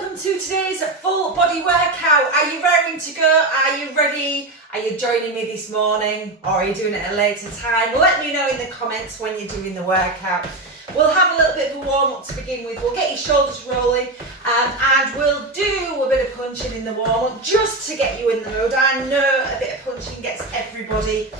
welcome to today's full body workout. Are you raring to go? Are you ready? Are you joining me this morning or are you doing it at a later time? Let me know in the comments when you're doing the workout. We'll have a little bit of a warm up to begin with. We'll get your shoulders rolling and we'll do a bit of punching in the warm up just to get you in the mood. I know a bit of punching gets everybody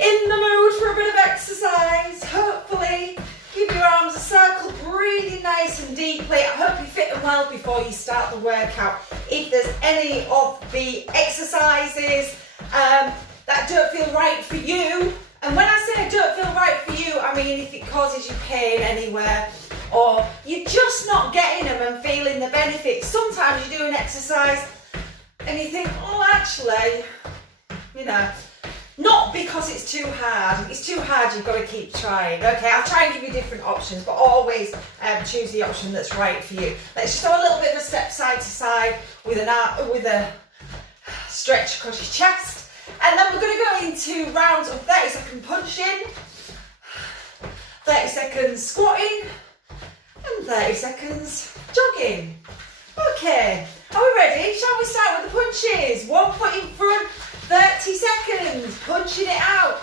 in the mood for a bit of exercise. Hopefully give your arms a circle, breathing nice and deeply. I hope you're fit and well before you start the workout. If there's any of the exercises that don't feel right for you, and when I say don't feel right for you, I mean if it causes you pain anywhere or you're just not getting them and feeling the benefits. Sometimes you do an exercise and you think, oh actually, you know, not because it's too hard. If it's too hard, you've got to keep trying. Okay, I'll try and give you different options, but always choose the option that's right for you. Let's just do a little bit of a step side to side with a stretch across your chest. And then we're going to go into rounds of 30-second punching, 30 seconds squatting, and 30 seconds jogging. Okay, are we ready? Shall we start with the punches? 1 foot in front, 30 seconds, punching it out.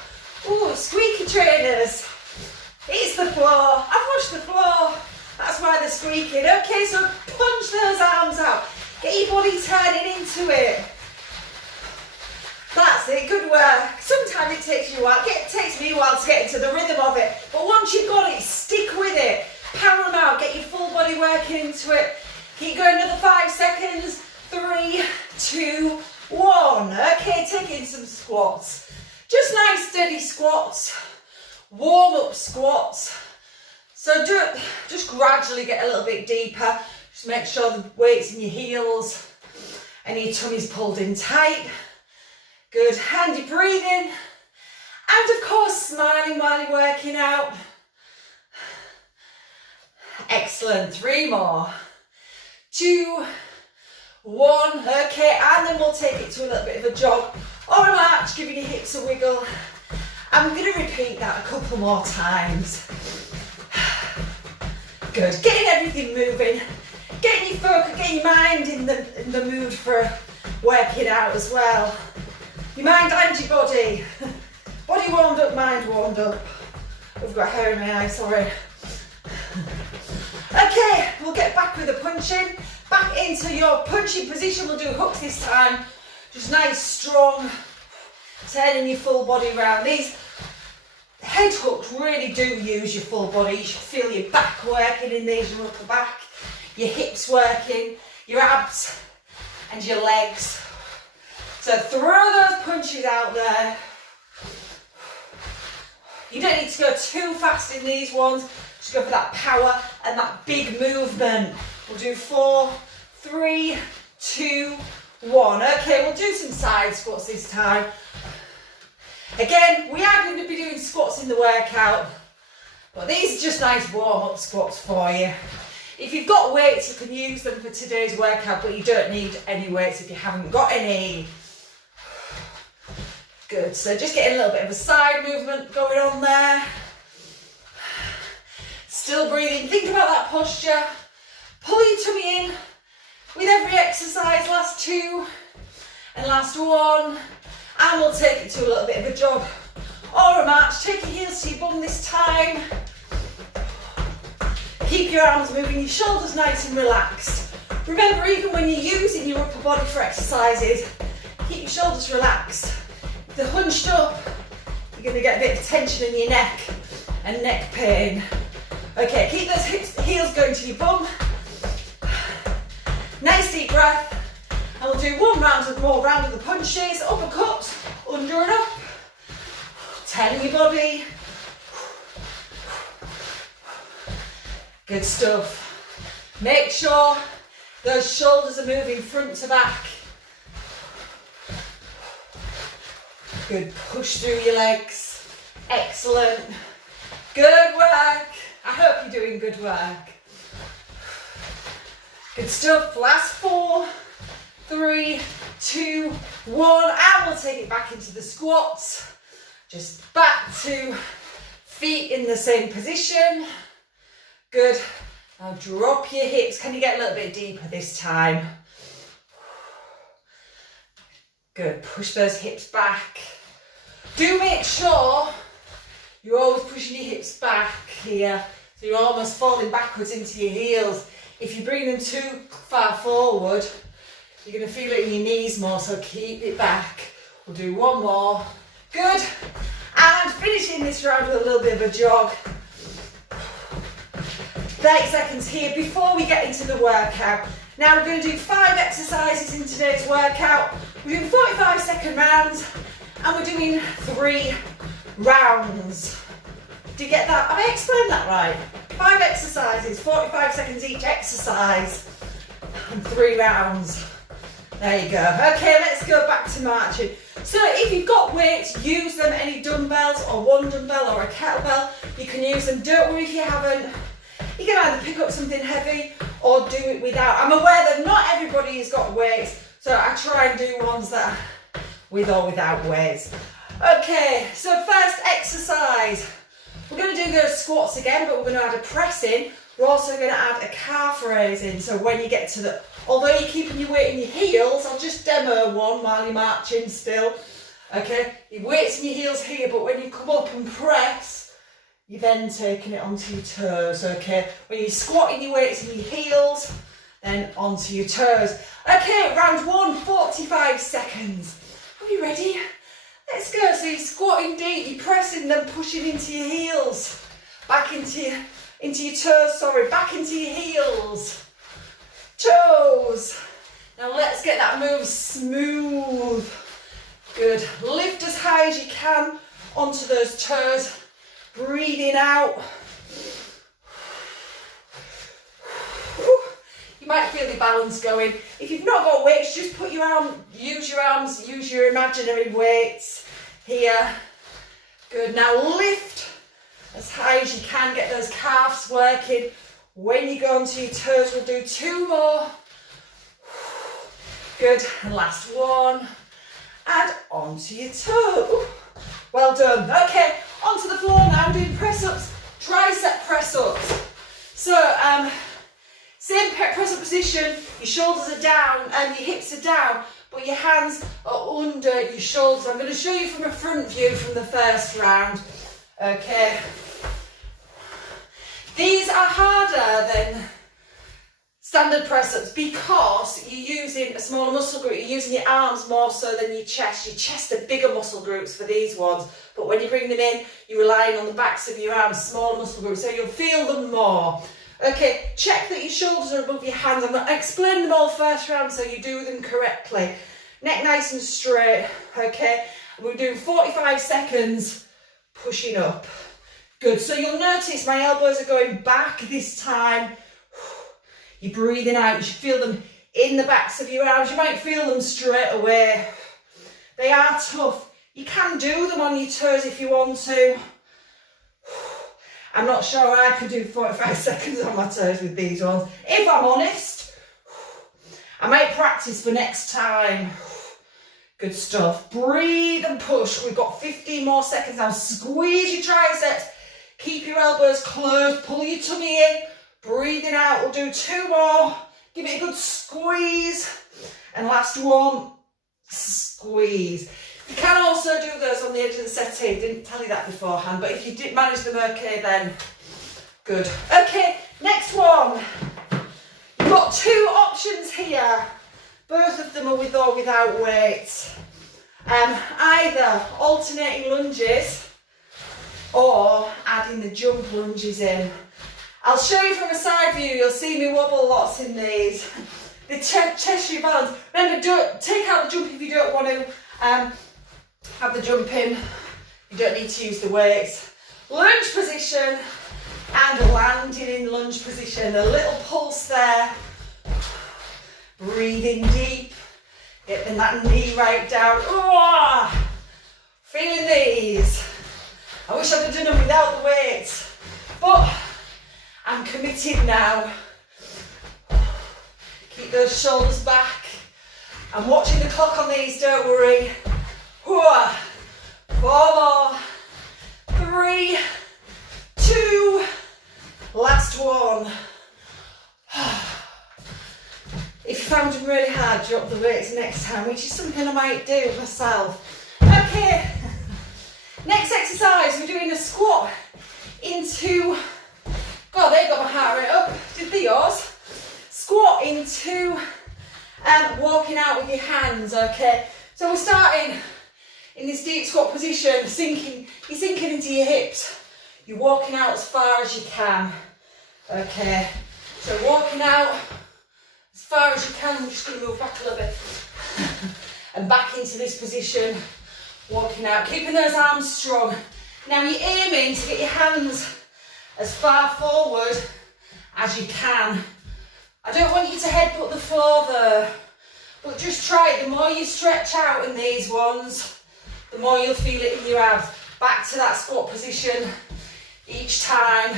Ooh, squeaky trainers. It's the floor. I've washed the floor. That's why they're squeaking. Okay, so punch those arms out. Get your body turning into it. That's it, good work. Sometimes it takes you a while. It takes me a while to get into the rhythm of it. But once you've got it, stick with it. Power them out. Get your full body working into it. Keep going another 5 seconds. 3, 2, 1. Okay, taking some squats. Just nice steady squats. Warm up squats. So just gradually get a little bit deeper. Just make sure the weight's in your heels and your tummy's pulled in tight. Good, handy breathing. And of course, smiling while you're working out. Excellent, 3 more. 2, 1, okay, and then we'll take it to a little bit of a jog or a march, giving your hips a wiggle. I'm going to repeat that a couple more times. Good, getting everything moving, getting your focus, getting your mind in the mood for working out as well. Your mind and your body. Body warmed up, mind warmed up. I've got hair in my eye, sorry. Okay, we'll get back with the punching. Back into your punching position. We'll do hooks this time. Just nice, strong, turning your full body around. These head hooks really do use your full body. You should feel your back working in these, your upper back, your hips working, your abs and your legs. So throw those punches out there. You don't need to go too fast in these ones. Just go for that power and that big movement. We'll do 4, 3, 2, 1. Okay, we'll do some side squats this time. Again, we are going to be doing squats in the workout, but these are just nice warm-up squats for you. If you've got weights, you can use them for today's workout, but you don't need any weights if you haven't got any. Good, so just getting a little bit of a side movement going on there. Still breathing, think about that posture. Pull your tummy in with every exercise, last 2 and last 1. And we'll take it to a little bit of a jog or a march. Take your heels to your bum this time. Keep your arms moving, your shoulders nice and relaxed. Remember, even when you're using your upper body for exercises, keep your shoulders relaxed. If they're hunched up, you're going to get a bit of tension in your neck and neck pain. Okay, keep those heels going to your bum. Nice deep breath. And we'll do one more round of the punches. Uppercut, under and up. Turning your body. Good stuff. Make sure those shoulders are moving front to back. Good, push through your legs. Excellent. Good work. I hope you're doing good work. Good stuff. Last 4, 3, 2, 1. And we'll take it back into the squats. Just back to feet in the same position. Good. Now drop your hips. Can you get a little bit deeper this time? Good, push those hips back. Do make sure you're always pushing your hips back here, so you're almost falling backwards into your heels. If you bring them too far forward, you're going to feel it in your knees more, so keep it back. We'll do one more. Good. And finishing this round with a little bit of a jog. 30 seconds here before we get into the workout. Now we're going to do 5 exercises in today's workout. We're doing 45-second rounds and we're doing 3 rounds. Did you get that? Have I explained that right? 5 exercises, 45 seconds each exercise and 3 rounds. There you go. Okay, let's go back to marching. So if you've got weights, use them. Any dumbbells or one dumbbell or a kettlebell, you can use them. Don't worry if you haven't. You can either pick up something heavy or do it without. I'm aware that not everybody has got weights, so I try and do ones that are with or without weights. Okay, so first exercise. We're going to do those squats again, but we're going to add a press in. We're also going to add a calf raise in. So when you get to the, although you're keeping your weight in your heels, I'll just demo one while you're marching still. Okay, your weight's in your heels here, but when you come up and press, you're then taking it onto your toes, okay? When you're squatting, your weight's in your heels, then onto your toes. Okay, round 1, 45 seconds. Are you ready? Let's go. So you're squatting deep, you're pressing, then pushing into your heels. Back into your toes, back into your heels. Toes. Now let's get that move smooth. Good. Lift as high as you can onto those toes. Breathing out. You might feel the balance going. If you've not got weights, just put your arm, use your arms, use your imaginary weights here. Good. Now lift as high as you can. Get those calves working. When you go onto your toes, we'll do 2 more. Good. And last one. And onto your toe. Well done. Okay, onto the floor now. I'm doing press-ups, tricep press-ups. So, same press-up position, your shoulders are down and your hips are down, but your hands are under your shoulders. I'm going to show you from a front view from the first round. Okay. These are harder than standard press-ups because you're using a smaller muscle group. You're using your arms more so than your chest. Your chest are bigger muscle groups for these ones, but when you bring them in, you're relying on the backs of your arms, smaller muscle groups, so you'll feel them more. Okay, check that your shoulders are above your hands. I'm going to explain them all first round so you do them correctly. Neck nice and straight, okay? We're doing 45 seconds pushing up. Good, so you'll notice my elbows are going back this time. You're breathing out, you should feel them in the backs of your arms. You might feel them straight away. They are tough. You can do them on your toes if you want to. I'm not sure I could do 45 seconds on my toes with these ones. If I'm honest, I might practice for next time. Good stuff. Breathe and push. We've got 15 more seconds now. Squeeze your triceps. Keep your elbows closed. Pull your tummy in. Breathing out. We'll do 2 more. Give it a good squeeze. And last one. Squeeze. You can also do those on the edge of the settee. Didn't tell you that beforehand, but if you did manage them okay, then good. Okay, next one. You've got 2 options here. Both of them are with or without weights. Either alternating lunges or adding the jump lunges in. I'll show you from a side view. You'll see me wobble lots in these. They test your balance. Remember, don't take out the jump if you don't want to. Have the jump in, you don't need to use the weights. Lunge position and landing in lunge position. A little pulse there. Breathing deep, getting that knee right down. Oh, feeling these. I wish I'd have done them without the weights, but I'm committed now. Keep those shoulders back. I'm watching the clock on these, don't worry. 4 more, 3, 2, last one. found them really hard, drop the weights next time, which is something I might do myself. Okay, next exercise, we're doing a squat into, God, they got my heart rate up, did they yours? Squat into walking out with your hands, okay? So we're starting in this deep squat position, you're sinking into your hips. You're walking out as far as you can, okay? So walking out as far as you can. I'm just going to move back a little bit and back into this position, walking out, keeping those arms strong. Now you're aiming to get your hands as far forward as you can. I don't want you to headbutt the floor there, but just try it. The more you stretch out in these ones, the more you'll feel it in your abs. Back to that squat position each time.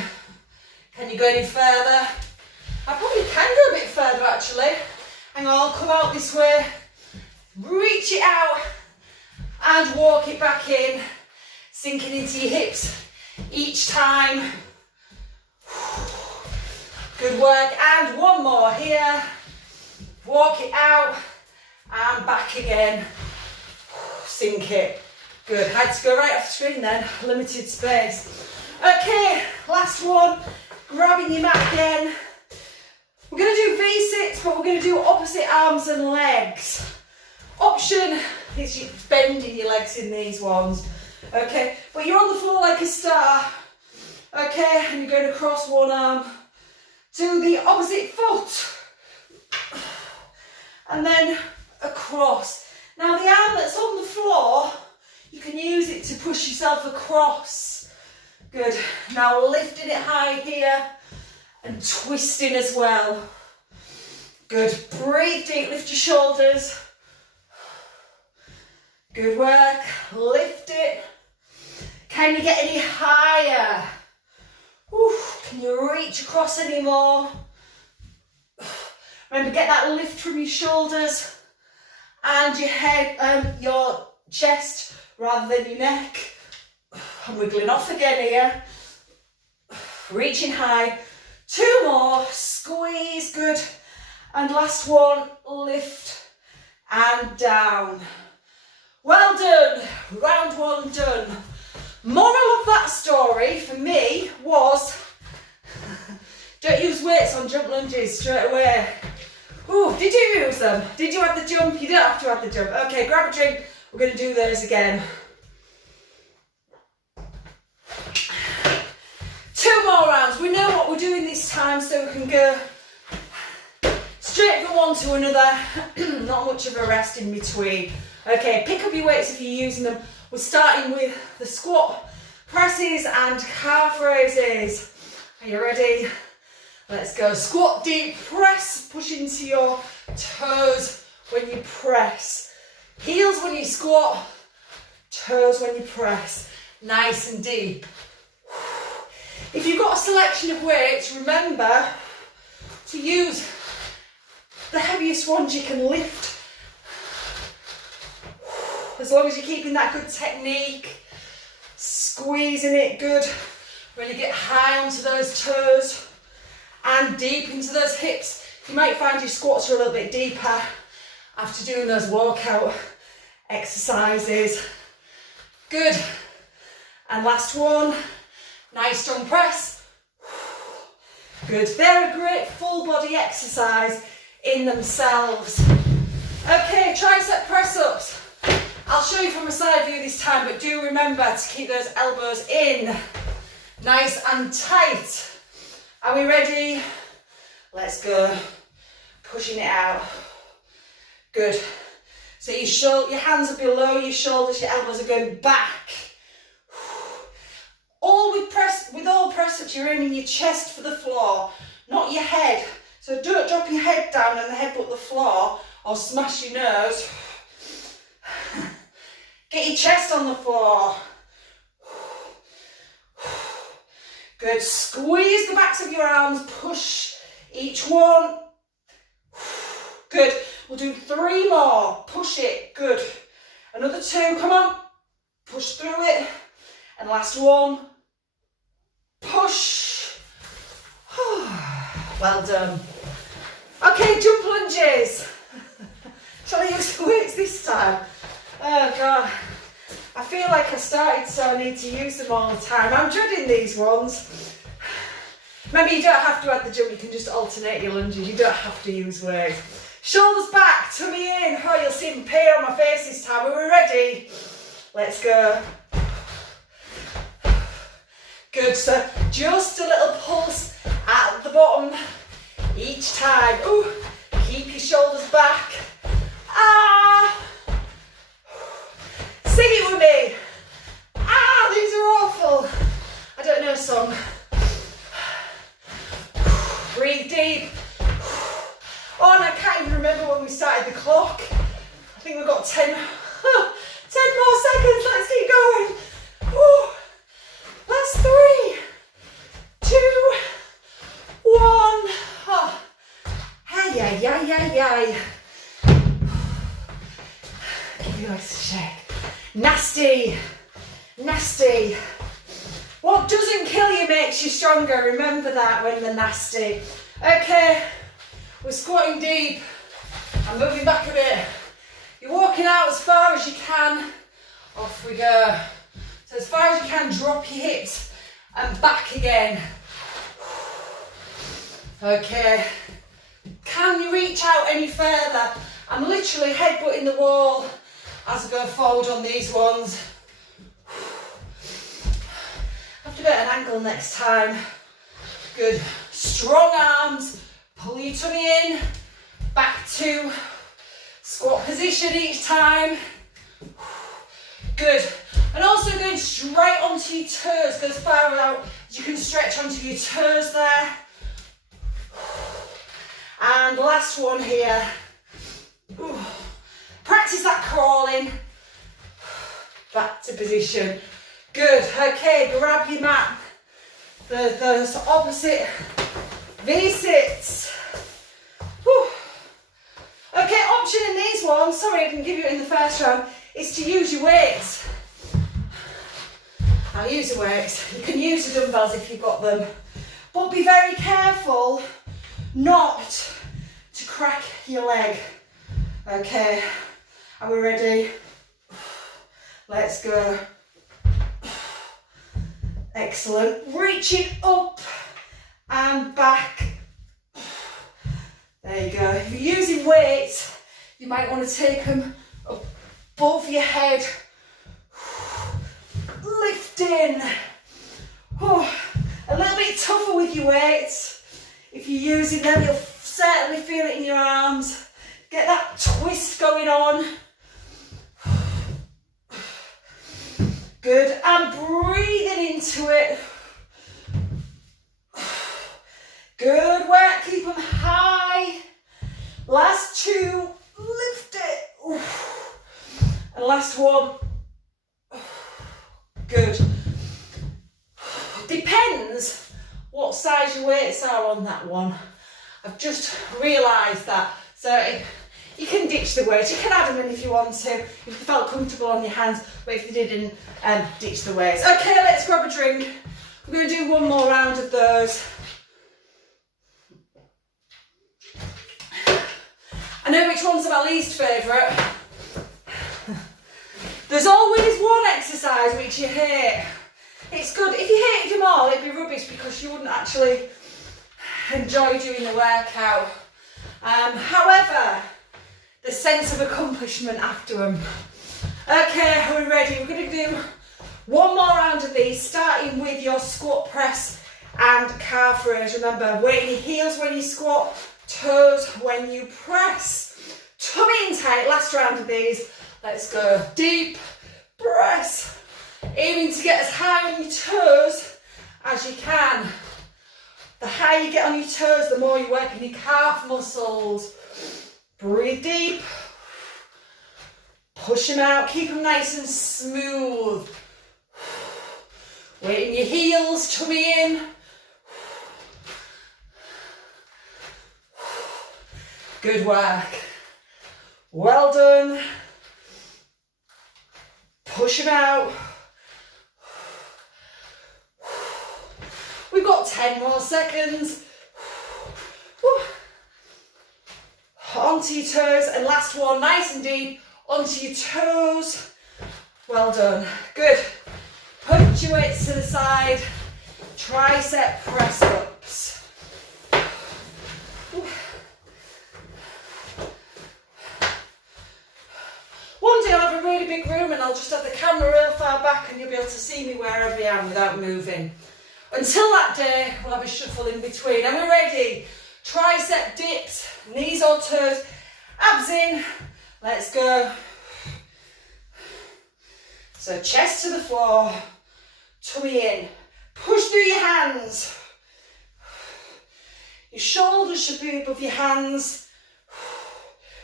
Can you go any further? I probably can go a bit further actually. Hang on, I'll come out this way, reach it out and walk it back in, sinking into your hips each time. Good work, and one more here. Walk it out and back again. Sink it. Good, had to go right off the screen then, limited space. Okay, last one, grabbing your mat again. We're going to do V6, but we're going to do opposite arms and legs. Option is you bending your legs in these ones, okay? But you're on the floor like a star, okay? And you're going to cross one arm to the opposite foot. And then across. Now the arm that's on the floor, you can use it to push yourself across. Good. Now lifting it high here and twisting as well. Good. Breathe deep, lift your shoulders. Good work. Lift it. Can you get any higher? Can you reach across any more? Remember, get that lift from your shoulders and your head, your chest rather than your neck. I'm wiggling off again here. Reaching high. Two more. Squeeze. Good. And last one. Lift and down. Well done. Round one done. Moral of that story for me was don't use weights on jump lunges straight away. Ooh, did you use them? Did you have the jump? You don't have to have the jump. Okay, grab a drink. We're going to do those again. Two more rounds. We know what we're doing this time, so we can go straight from one to another. Not much of a rest in between. Okay, pick up your weights if you're using them. We're starting with the squat, presses and calf raises. Are you ready? Let's go. Squat deep, press, push into your toes when you press. Heels when you squat, toes when you press. Nice and deep. If you've got a selection of weights, remember to use the heaviest ones you can lift. As long as you're keeping that good technique, squeezing it good, really get high onto those toes and deep into those hips. You might find your squats are a little bit deeper after doing those walkout exercises. Good. And last one, nice strong press. Good. They're a great full body exercise in themselves. Okay, tricep press ups. I'll show you from a side view this time, but do remember to keep those elbows in, nice and tight. Are we ready? Let's go. Pushing it out. Good. So your hands are below your shoulders, your elbows are going back. With all press ups, you're aiming your chest for the floor, not your head. So don't drop your head down and the headbutt the floor or smash your nose. Get your chest on the floor. Good. Squeeze the backs of your arms. Push each one. Good. We'll do 3 more. Push it. Good. Another 2. Come on. Push through it. And last one. Push. Well done. Okay, jump lunge lunges. Shall I use the weights this time? Oh God. I feel like I started, so I need to use them all the time. I'm dreading these ones. Maybe you don't have to add the jump, you can just alternate your lunges. You don't have to use weights. Shoulders back, tummy in. Oh, you'll see the pain on my face this time. Are we ready? Let's go. Good, so just a little pulse at the bottom each time. Ooh, keep your shoulders back. Ah! Sing it with me. Ah, these are awful. I don't know a song. Breathe deep. Oh, and I can't even remember when we started the clock. I think we've got 10 more seconds. Let's keep going. Ooh. That's 3, 2, 1. Oh. Hey, yay. Give your legs a shake. Nasty. What doesn't kill you makes you stronger. Remember that when they're nasty. Okay, we're squatting deep. I'm moving back a bit. You're walking out as far as you can. Off we go. So as far as you can, drop your hips and back again. Okay. Can you reach out any further? I'm literally headbutting the wall as I go forward on these ones. Have to get an angle next time. Good. Strong arms. Pull your tummy in. Back to squat position each time. Good. And also going straight onto your toes. Go as far out as you can stretch onto your toes there. And last one here. Ooh. Practice that crawling. Back to position. Good. Okay, grab your mat. Those opposite V-sits. Whew. Okay, option in these ones, sorry I didn't give you it in the first round, is to use your weights. I'll use the weights. You can use the dumbbells if you've got them. But be very careful not to crack your leg. Okay, are we ready? Let's go. Excellent. Reach it up and back. There you go. If you're using weights, you might want to take them above your head. Lifting. Oh, a little bit tougher with your weights. If you're using them, you'll certainly feel it in your arms. Get that twist going on. Good, and breathing into it. Good work, keep them high. Last two, lift it. Oof. And last one. Good. Depends what size your weights are on that one. I've just realised that. So you can ditch the weights. You can add them in if you want to, if you felt comfortable on your hands, but if you didn't, ditch the weights. Okay, let's grab a drink. We're going to do one more round of those. I know which one's my least favourite. There's always one exercise which you hate. It's good. If you hated them all, it'd be rubbish because you wouldn't actually enjoy doing the workout. However, the sense of accomplishment after them. Okay, are we ready? We're going to do one more round of these, starting with your squat press and calf raise. Remember, weight in your heels when you squat, toes when you press. Tummy in tight, last round of these. Let's go. Deep press. Aiming to get as high on your toes as you can. The higher you get on your toes, the more you work in your calf muscles. Breathe deep. Push them out. Keep them nice and smooth. Weight in your heels, tummy in. Good work. Well done. Push them out. We've got 10 more seconds. onto your toes, and last one, nice and deep, onto your toes. Well done. Good. Punch your weights to the side. Tricep press ups. One day I'll have a really big room and I'll just have the camera real far back and you'll be able to see me wherever I am without moving. Until that day, we'll have a shuffle in between. Are we ready? Tricep dips, knees or toes, abs in. Let's go. So chest to the floor, tummy in. Push through your hands. Your shoulders should be above your hands.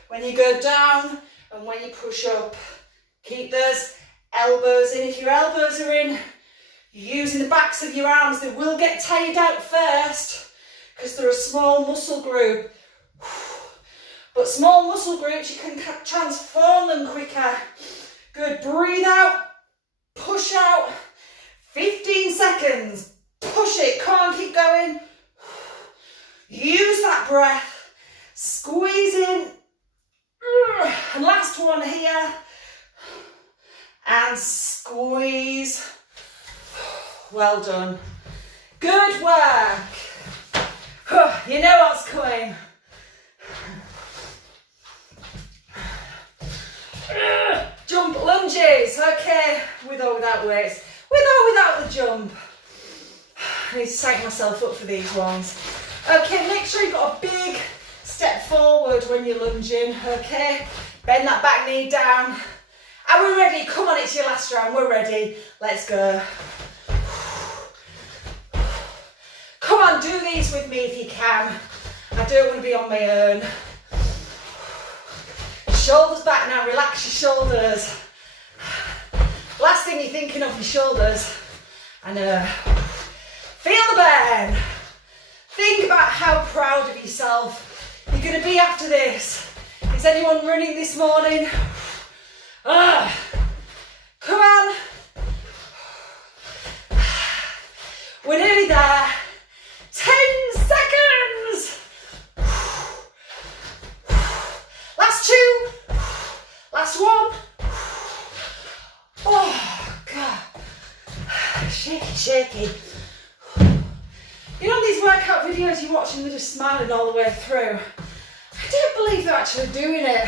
When you go down and when you push up, keep those elbows in. If your elbows are in, you're using the backs of your arms. They will get tired out first because they're a small muscle group. But small muscle groups, you can transform them quicker. Good. Breathe out. Push out. 15 seconds. Push it. Come on, keep going. Use that breath. Squeeze in. And last one here. And squeeze. Well done. Good work. You know what's coming. Jump lunges. Okay, with or without weights. With or without the jump. I need to psych myself up for these ones. Okay, make sure you've got a big step forward when you're lunging. Okay, bend that back knee down. Are we ready? Come on, it's your last round. We're ready. Let's go. Come on, do these with me if you can. I don't want to be on my own. Shoulders back now, relax your shoulders. Last thing you're thinking of your shoulders. I know. Feel the burn. Think about how proud of yourself you're going to be after this. Is anyone running this morning? Come on. We're nearly there. 10 seconds. Last two. Last one. Oh, God. Shaky, shaky. You know these workout videos you're watching, they're just smiling all the way through. I don't believe they're actually doing it.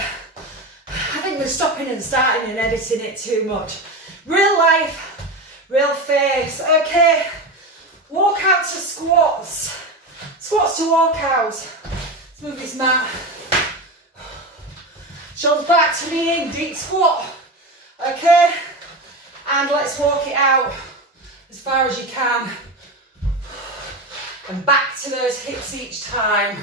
I think they're stopping and starting and editing it too much. Real life, real face. Okay, walk out to squats. Squats to walk out. Let's move this mat. Shoulders back to me in, deep squat. Okay, and let's walk it out as far as you can. And back to those hips each time.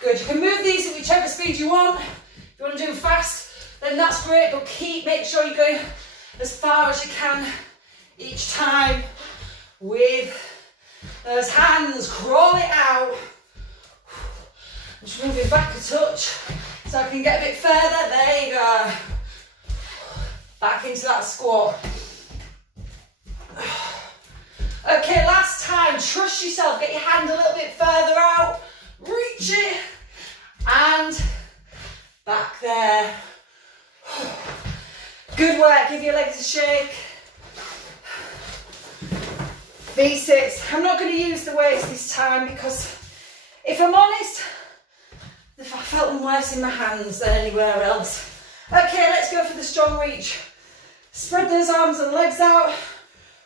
Good, you can move these at whichever speed you want. If you want to do them fast, then that's great, but make sure you're going as far as you can each time with those hands. Crawl it out. Just moving back a touch so I can get a bit further. There you go. Back into that squat. Okay, last time, trust yourself, get your hand a little bit further out, reach it, and back there. Good work, give your legs a shake. V6, I'm not going to use the weights this time because if I'm honest, I felt them worse in my hands than anywhere else. Okay, let's go for the strong reach. Spread those arms and legs out.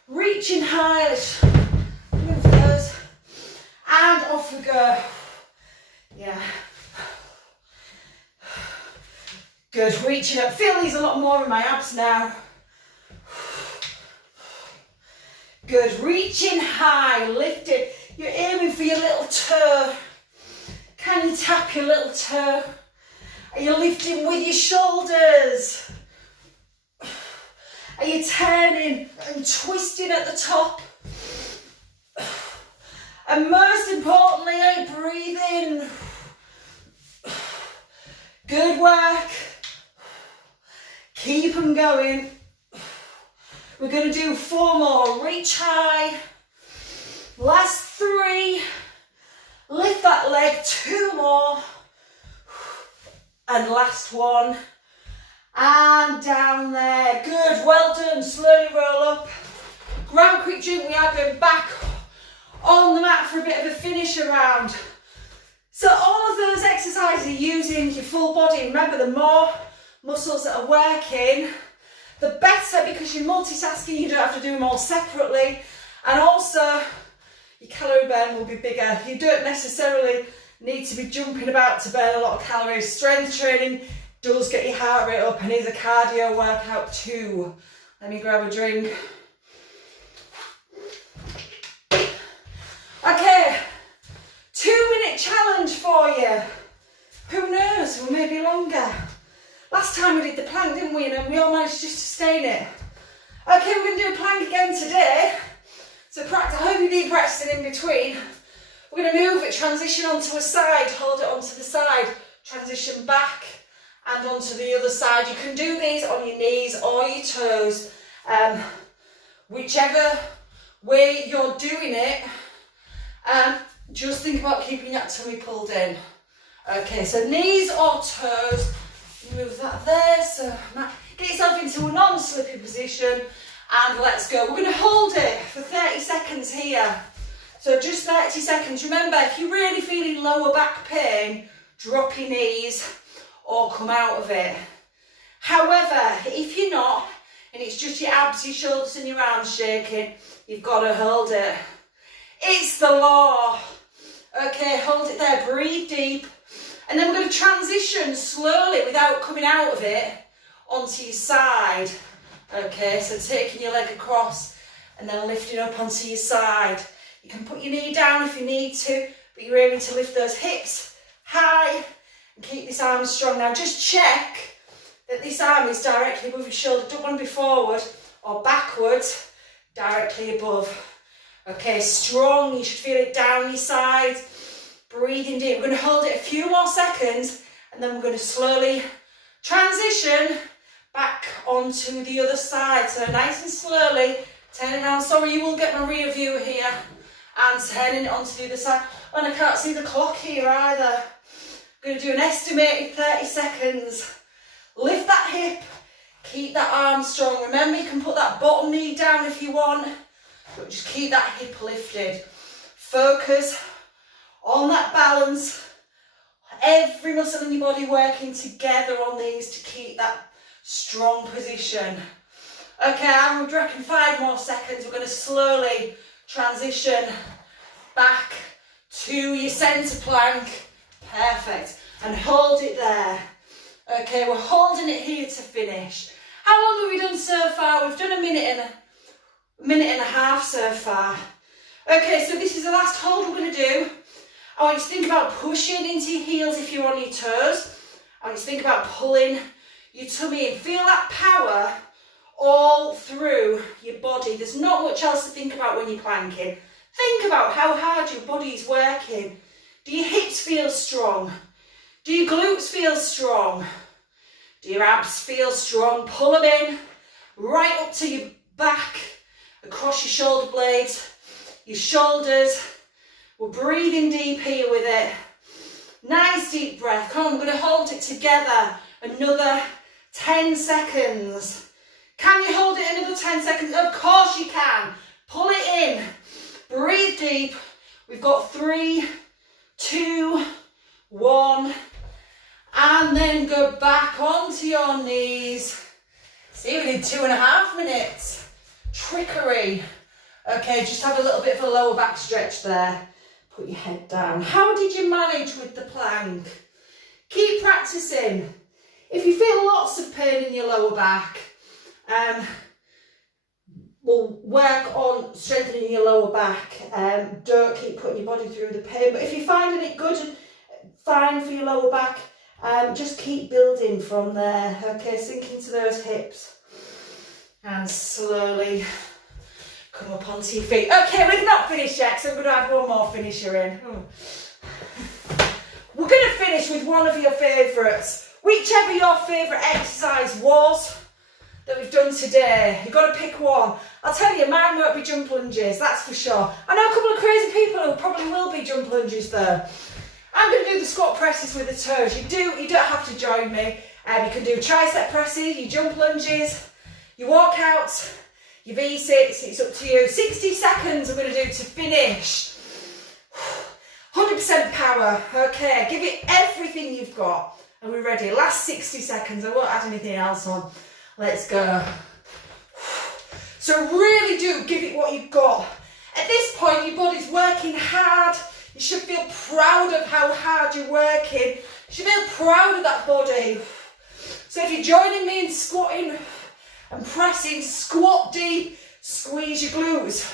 Reaching high, let's move those, and off we go. Yeah. Good, reaching up. Feel these a lot more in my abs now. Good, reaching high, lift it. You're aiming for your little toe. Can you tap your little toe? Are you lifting with your shoulders? Are you turning and twisting at the top? And most importantly, are you breathing? Good work. Keep them going. We're going to do 4 more. Reach high. Last 3. Lift that leg, 2 more. And last one. And down there. Good, well done. Slowly roll up. Grab a quick drink. We are going back on the mat for a bit of a finish around. So all of those exercises are using your full body. Remember, the more muscles that are working, the better, because you're multitasking, you don't have to do them all separately. And also, your calorie burn will be bigger. You don't necessarily need to be jumping about to burn a lot of calories. Strength training does get your heart rate up and is a cardio workout too. Let me grab a drink. Okay, 2-minute challenge for you. Who knows, we may be longer. Last time we did the plank, didn't we? And we all managed just to stay in it. Okay, we're going to do a plank again today. So practice, I hope you've been practicing in between. We're going to move it, transition onto a side, hold it onto the side, transition back and onto the other side. You can do these on your knees or your toes, whichever way you're doing it. Just think about keeping that tummy pulled in. Okay, so knees or toes, move that there, so get yourself into a non-slippy position and let's go. We're going to hold it for 30 seconds here. So just 30 seconds. Remember, if you're really feeling lower back pain, drop your knees or come out of it. However, if you're not, and it's just your abs, your shoulders and your arms shaking, you've got to hold it. It's the law. Okay, hold it there, breathe deep. And then we're going to transition slowly without coming out of it onto your side. Okay, so taking your leg across and then lifting up onto your side. You can put your knee down if you need to, but you're aiming to lift those hips high and keep this arm strong. Now just check that this arm is directly above your shoulder. Don't want to be forward or backwards, directly above. Okay, strong, you should feel it down your side. Breathing deep. We're going to hold it a few more seconds and then we're going to slowly transition back onto the other side. So nice and slowly, turning around. Sorry, you will get my rear view here. And turning it onto the other side. And I can't see the clock here either. I'm going to do an estimated 30 seconds. Lift that hip, keep that arm strong. Remember, you can put that bottom knee down if you want, but just keep that hip lifted. Focus on that balance. Every muscle in your body working together on these to keep that strong position. Okay, I would reckon 5 more seconds. We're going to slowly transition back to your centre plank. Perfect. And hold it there. Okay, we're holding it here to finish. How long have we done so far? We've done a minute and a half so far. Okay, so this is the last hold we're going to do. I want you to think about pushing into your heels if you're on your toes. I want you to think about pulling your tummy in. Feel that power all through your body. There's not much else to think about when you're planking. Think about how hard your body is working. Do your hips feel strong? Do your glutes feel strong? Do your abs feel strong? Pull them in, right up to your back, across your shoulder blades, your shoulders. We're breathing deep here with it. Nice deep breath. Come on, we're going to hold it together. Another 10 seconds. Can you hold it another 10 seconds? Of course you can. Pull it in. Breathe deep. We've got 3, 2, 1. And then go back onto your knees. See, we did 2.5 minutes. Trickery. Okay, just have a little bit of a lower back stretch there. Put your head down. How did you manage with the plank? Keep practicing. If you feel lots of pain in your lower back, we'll work on strengthening your lower back. Don't keep putting your body through the pain. But if you're finding it good and fine for your lower back, just keep building from there. Okay, sink into those hips. And slowly come up onto your feet. Okay, we've not finished yet, so we're going to add one more finisher in. We're going to finish with one of your favourites. Whichever your favourite exercise was, that we've done today. You've got to pick one. I'll tell you, mine won't be jump lunges, that's for sure. I know a couple of crazy people who probably will be jump lunges though. I'm going to do the squat presses with the toes. You don't have to join me. You can do tricep presses, your jump lunges, your walkouts, your V6, it's up to you. 60 seconds I'm going to do to finish. 100% power, okay, give it everything you've got. Are we ready? Last 60 seconds, I won't add anything else on. Let's go. So really do give it what you've got. At this point, your body's working hard. You should feel proud of how hard you're working. You should feel proud of that body. So if you're joining me in squatting and pressing, squat deep, squeeze your glutes,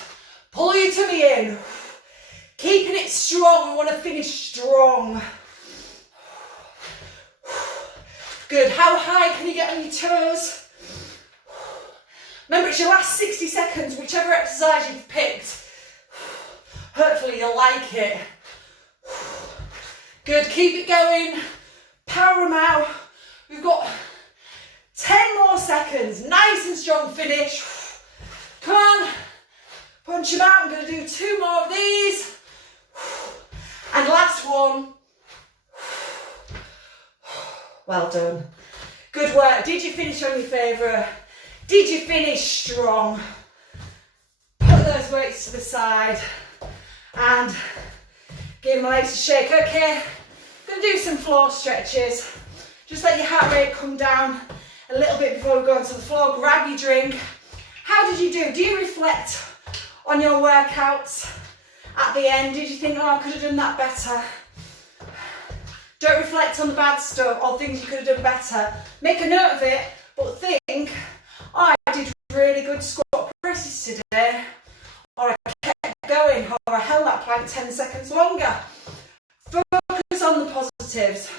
pull your tummy in. Keeping it strong, we want to finish strong. Good, how high can you get on your toes? Remember, it's your last 60 seconds, whichever exercise you've picked. Hopefully you'll like it. Good, keep it going. Power them out. We've got 10 more seconds. Nice and strong finish. Come on. Punch them out. I'm going to do 2 more of these. And last one. Well done. Good work. Did you finish on your favourite? Did you finish strong? Put those weights to the side and give my legs a shake. Okay, I'm going to do some floor stretches. Just let your heart rate come down a little bit before we go onto the floor. Grab your drink. How did you do? Do you reflect on your workouts at the end? Did you think, oh, I could have done that better? Don't reflect on the bad stuff or things you could have done better. Make a note of it, but think, oh, I did really good squat presses today, or I kept going, or I held that plank 10 seconds longer. Focus on the positives.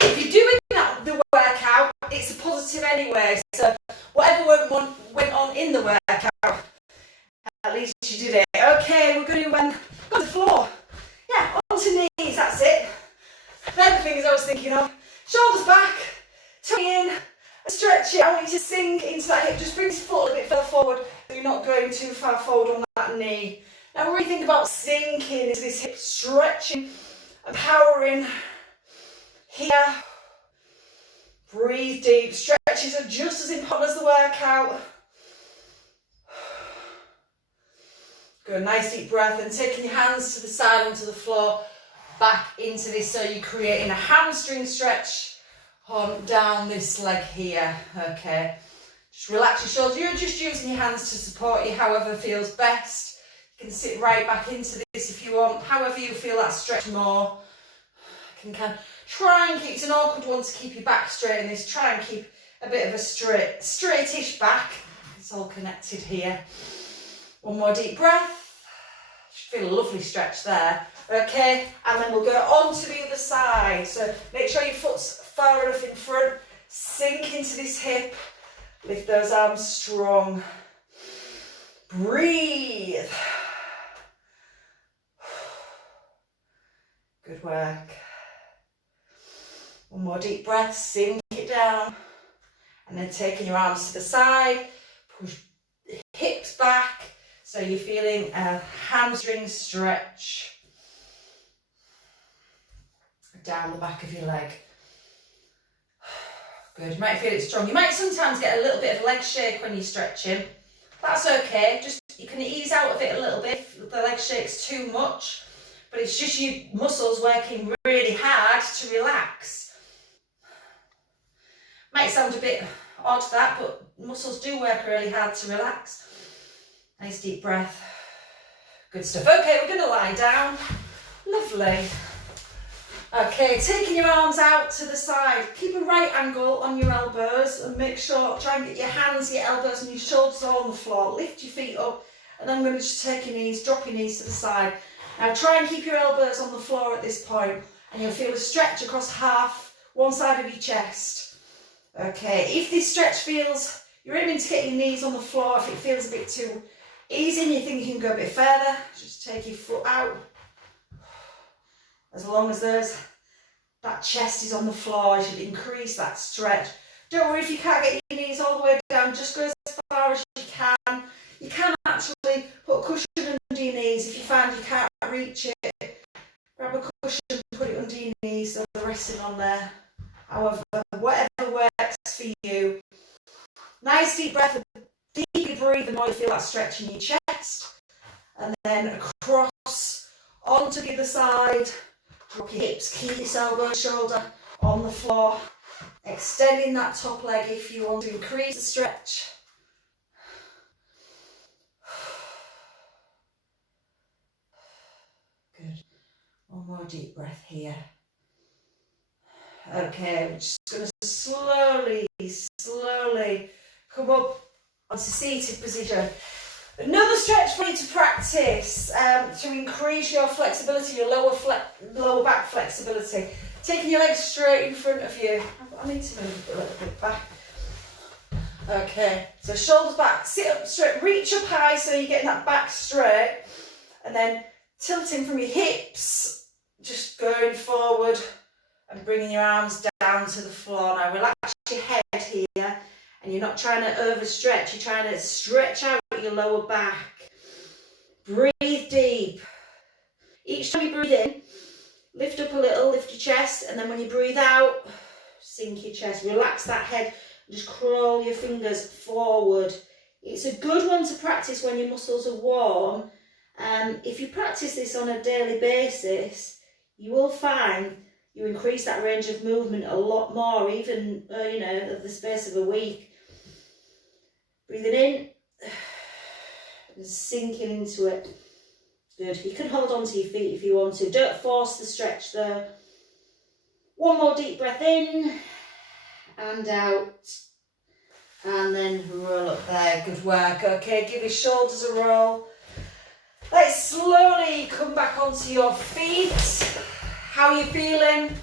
If you're doing the workout, it's a positive anyway, so whatever went on in the workout, at least you did it. Okay, we're going to go to the floor. Yeah, onto knees, that's it. They're the fingers I was thinking of. Shoulders back, tummy in, and stretch it. I want you to sink into that hip. Just bring this foot a little bit further forward so you're not going too far forward on that knee. Now really think about sinking into this hip, stretching and powering here. Breathe deep. Stretches are just as important as the workout. Good, nice deep breath, and taking your hands to the side onto the floor, back into this, so you're creating a hamstring stretch on down this leg here. Okay, just relax your shoulders. You're just using your hands to support you, however feels best. You can sit right back into this if you want, however you feel that stretch more. You can try and keep, it's an awkward one to keep your back straight in this. Try and keep a bit of a straightish back. It's all connected here. One more deep breath. Should feel a lovely stretch there. Okay, and then we'll go on to the other side. So make sure your foot's far enough in front. Sink into this hip. Lift those arms strong. Breathe. Good work. One more deep breath. Sink it down. And then taking your arms to the side. Push the hips back. So you're feeling a hamstring stretch down the back of your leg. Good, you might feel it strong. You might sometimes get a little bit of leg shake when you're stretching. That's okay, just you can ease out of it a little bit if the leg shakes too much. But it's just your muscles working really hard to relax. Might sound a bit odd that, but muscles do work really hard to relax. Nice deep breath. Good stuff. Okay, we're going to lie down. Lovely. Okay, taking your arms out to the side. Keep a right angle on your elbows and make sure, try and get your hands, your elbows and your shoulders all on the floor. Lift your feet up and then I'm going to just take your knees, drop your knees to the side. Now try and keep your elbows on the floor at this point and you'll feel a stretch across one side of your chest. Okay, if this stretch feels, you're aiming to get your knees on the floor. If it feels a bit too easy and you think you can go a bit further, just take your foot out. As long as that chest is on the floor, you should increase that stretch. Don't worry if you can't get your knees all the way down, just go as far as you can. You can actually put a cushion under your knees if you find you can't reach it. Grab a cushion, put it under your knees so they're resting on there. However, whatever works for you. Nice deep breath. The deeper you breathe, the more you feel that stretch in your chest. And then across onto the other side. Drop your hips, keep this elbow and shoulder on the floor. Extending that top leg if you want to increase the stretch. Good. One more deep breath here. Okay, we're just going to slowly come up onto seated position. Another stretch for you to practice to increase your flexibility, your lower back flexibility. Taking your legs straight in front of you. I need to move a little bit back. Okay, so shoulders back, sit up straight, reach up high so you're getting that back straight, and then tilting from your hips, just going forward and bringing your arms down to the floor. Now relax your head here, and you're not trying to overstretch, you're trying to stretch out your lower back. Breathe deep. Each time you breathe in, lift up a little, lift your chest, and then when you breathe out, sink your chest. Relax that head, just crawl your fingers forward. It's a good one to practice when your muscles are warm. If you practice this on a daily basis, you will find you increase that range of movement a lot more, even, the space of a week. Breathing in, and sinking into it. Good. You can hold on to your feet if you want to. Don't force the stretch though. One more deep breath in and out. And then roll up there. Good work. Okay, give your shoulders a roll. Let's slowly come back onto your feet. How are you feeling?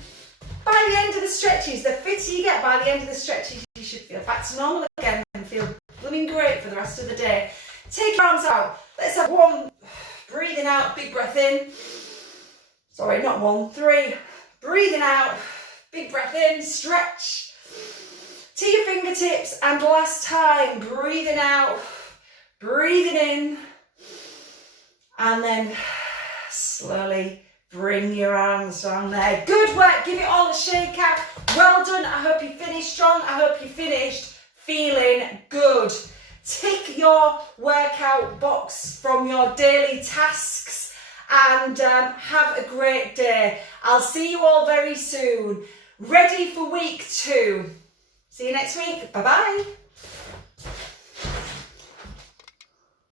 By the end of the stretches, the fitter you get by the end of the stretches, you should feel back to normal again and feel blooming great for the rest of the day. Take your arms out. Let's have one. Breathing out, big breath in. Sorry, not one, 3. Breathing out, big breath in, stretch to your fingertips, and last time, breathing out, breathing in, and then slowly bring your arms down there. Good work, give it all a shake out. Well done, I hope you finished strong, I hope you finished feeling good. Tick your workout box from your daily tasks and have a great day. I'll see you all very soon. Ready for week 2. See you next week. Bye-bye.